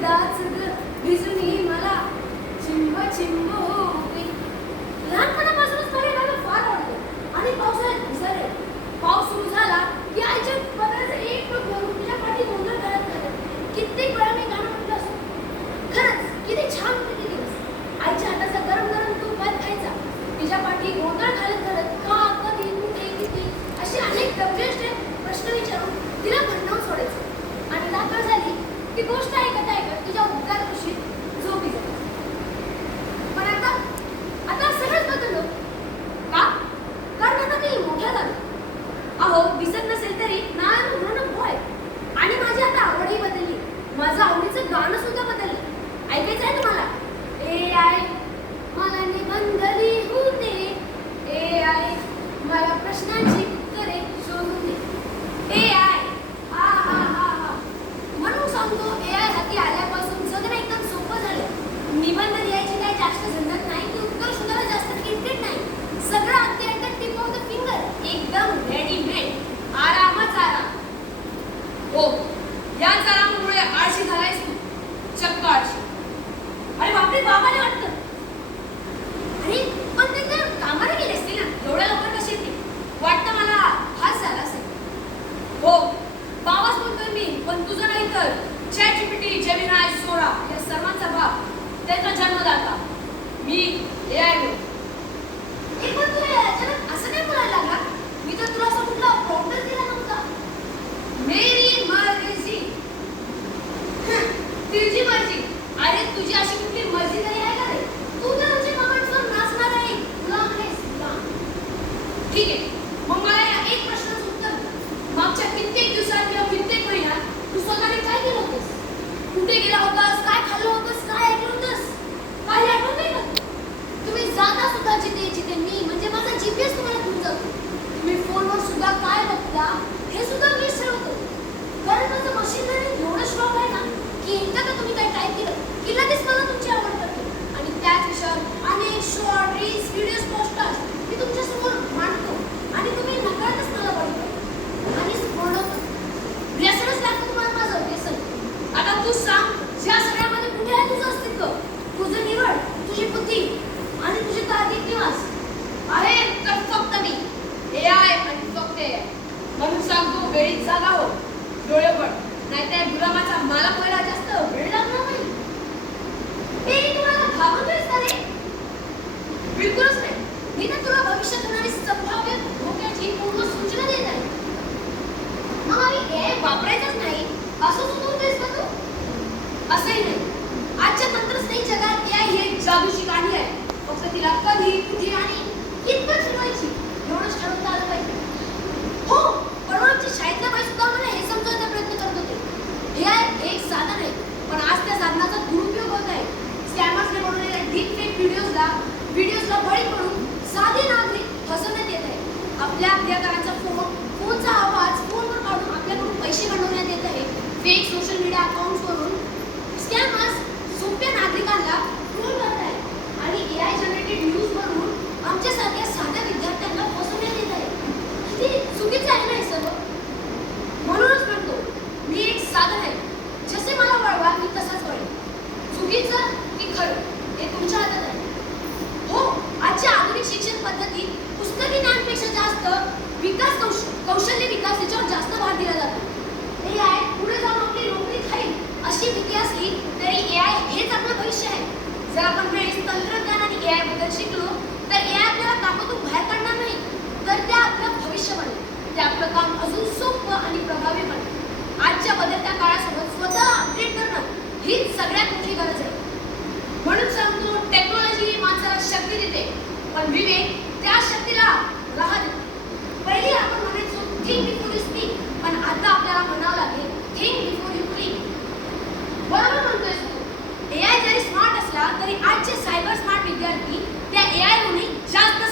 एकदाच भिजूनी मला चिंब चिंब होते. लहानपणापासूनच मला गाणं फार आवडतं आणि पावसाळ्यात भिजायला. पाऊस सुरू झाला की आईच्या पदराचं एक टोक भरून तिच्या पाठी गोंधळ घालत घालत कित्येक वेळा मी गाणं म्हटलं असं. खरंच किती छान होते ते दिवस. आईच्या हाताचा गरम गरम तूप भात खायचा, तिच्या पाठी गोंधळ घालत घालत का कधी कुठे किती असे अनेक गंभीर प्रश्न विचारून तिला भन्नावून सोडायचं आणि रात्र झाली ती गोष्ट ऐकत ऐकत तिच्या उद्गार कुशीत झोपी जाते. पण आता सगळंच बदललं. का? कारण आता मी मोठा झालो. अहो, दिसत नसेल तरी नान म्हणून भोय आणि माझी आता आवडही बदलली. माझं आवडीचं गाणं सुद्धा बदललं. ऐकायचं आहे तुम्हाला? ए आय मला निबंध लिहू दे, ए आय मला प्रश्नांची उत्तरे शोधून दे. ए आय हा हा हा हा म्हणून सांगतो, ए आय हाती आल्यापासून जगणं एकदम सोपं झालं. निबंध लिहायची काय जास्त झंझट नाही, की उत्तर शोधायला जास्त किटकिट नाही. सगळं अगदी at the tip of the finger, एकदम रेडीमेड. आरामच आराम. हो, या आरामामुळे आळशी झालायस तू, चक्क आळशी. अरे बापरे, बाबाने वाटतं. अरे पण ते तर कामाला गेले असतील ना, एवढ्या लवकर कसे येते? वाटतं मला हाच झाला असेल. हो, बाबाच बोलतोय मी, पण तुझं नाही तर ChatGPT, जेमिनाय, सोरा या सर्वांचा बाप, त्यांचा जन्मदाता मी AI होय. हे पण तू अचानक असं नाही बोलायला लागला? मी तर तुला असं कुठला प्रॉब्लेम दिला नव्हता. मेरी मर्जी. तुझी मर्जी. अरे तुझी अशी कुठली मर्जी तरी आहे का रे? तू तर तुझे कमेंट्सवर नाचणार आहे. गुलाम आहेस, गुलाम. ठीक आहे, मग मला या एक प्रश्नाचं उत्तर दे. मागच्या कित्येक दिवसात किंवा कित्येक महिन्यात तू स्वतःने काय केलं होतंस? कुठे गेला होतास? काय खाल्लं होतंस? काय ऐकलं होतंस? काही आठवत नाही का? तुम्ही जाता सुद्धा जिथे मी म्हणजे माझा GPS तुम्हाला घेऊन जातो. तुम्ही फोनवर सुद्धा काय बघता हे सुद्धा मी ठरवतो. कारण माझं मशीन लर्निंग एवढं स्ट्रॉंग आहे ना, की एकदा का तुम्ही काय टाईप केलं की लगेच मला तुमची आवड करते आणि त्याच विषयावर अनेक शॉर्ट रील्स व्हिडिओज पोस्टर्स मी तुमच्या समोर मांडतो आणि तुम्ही नकळतच मला बघतो आणि सोडवतो. व्यसनच लागतं तुम्हाला माझं व्यसन. आता तू सांग, ज्या सगळ्यामध्ये कुठे आहे तुझं अस्तित्व, तुझं निवड, तुझी बुद्धी आणि तुझे तार्किक निवास? आहे तर फक्त मी, AI आणि फक्त AI. म्हणून सांगतो, वेळीच जागा हो, डोळे पण, नाहीतर गुलामाचा मला व्हायला जास्त वेळ लागणार नाही. मी तुम्हाला घाबरतोयस का रे? बिलकुलच नाही. मी तर तुला भविष्यात होणारी संभाव्य धोक्याची पूर्ण सूचना देत आहे. मग आम्ही AI वापरायचंच नाही असं सुचवतोयस का तू? असंही नाही. आजच्या तंत्रस्नेही जगात AI ही एक जादूची गाणी आहे. फक्त तिला कधी, कुठे आणि कितपत फिरवायची एवढंच ठरवता आलं पाहिजे. हो, परवा आमच्या शाळेतल्या बाई सुद्धा मला हे समजवण्याचा प्रयत्न करत होते. AI हे एक साधन आहे, पण आज त्या साधनाचा दुरुपयोग होत आहे. स्कॅमर्सने बनवलेल्या डीप फेक व्हिडिओजला बळी पडून साधे नागरिक फसवण्यात येत आहे. आपल्या प्रियकरांचा फोनचा आवाज फोनवर काढून आपल्याकडून पैसे बनवण्यात येत आहे. फेक सोशल मीडिया अकाउंट्सवरून स्कॅमर्स सोप्या नागरिकांना ट्रोल करत आहेत आणि AI जनरेटेड न्यूज बनवून आमच्यासारख्या साध्या विद्यार्थ्यांना फसवण्यात येत आहे. किती चुकीचं आहे ना हे सर्व? म्हणूनच म्हणतो, मी एक साधन आहे. जसे मला वळवा मी तसाच वळेन. चुकीचं की खरं हे तुमच्या हातात आहे. हो, आजच्या आधुनिक शिक्षण पद्धतीत पुस्तकी ज्ञानपेक्षा जास्त कौशल्य विकास याच्यावर जास्त भर दिला जातो. AI पुढे जाऊन आपली नोकरी खाईल अशी भीती असली तरी AI हेच आपलं भविष्य आहे. जर आपण वेळेस तंत्रज्ञान आणि AI बद्दल शिकलो तर AI आपल्याला ताकदून बाहेर काढणार नाही, तर त्या आपलं भविष्य बनेल. ते आपलं काम अजून सोपं आणि प्रभावी बनेल. आजच्या बदलत्या काळासोबत स्वतः अपडेट करणं हीच सगळ्यात मोठी गरज आहे. म्हणून सांगतो, टेक्नॉलॉजी माणसाला शक्ती देते, पण विवेक त्या शक्तीला राहा देतो. पहिली आपण म्हणायचो थिंक बिफोर यू स्पीक, पण आता आपल्याला म्हणावं लागेल थिंक बिफोर यू क्लिक. बरोबर म्हणतोयस तू. AI जरी स्मार्ट असला तरी आजचे सायबर स्मार्ट विद्यार्थी त्या AI हूनही जास्त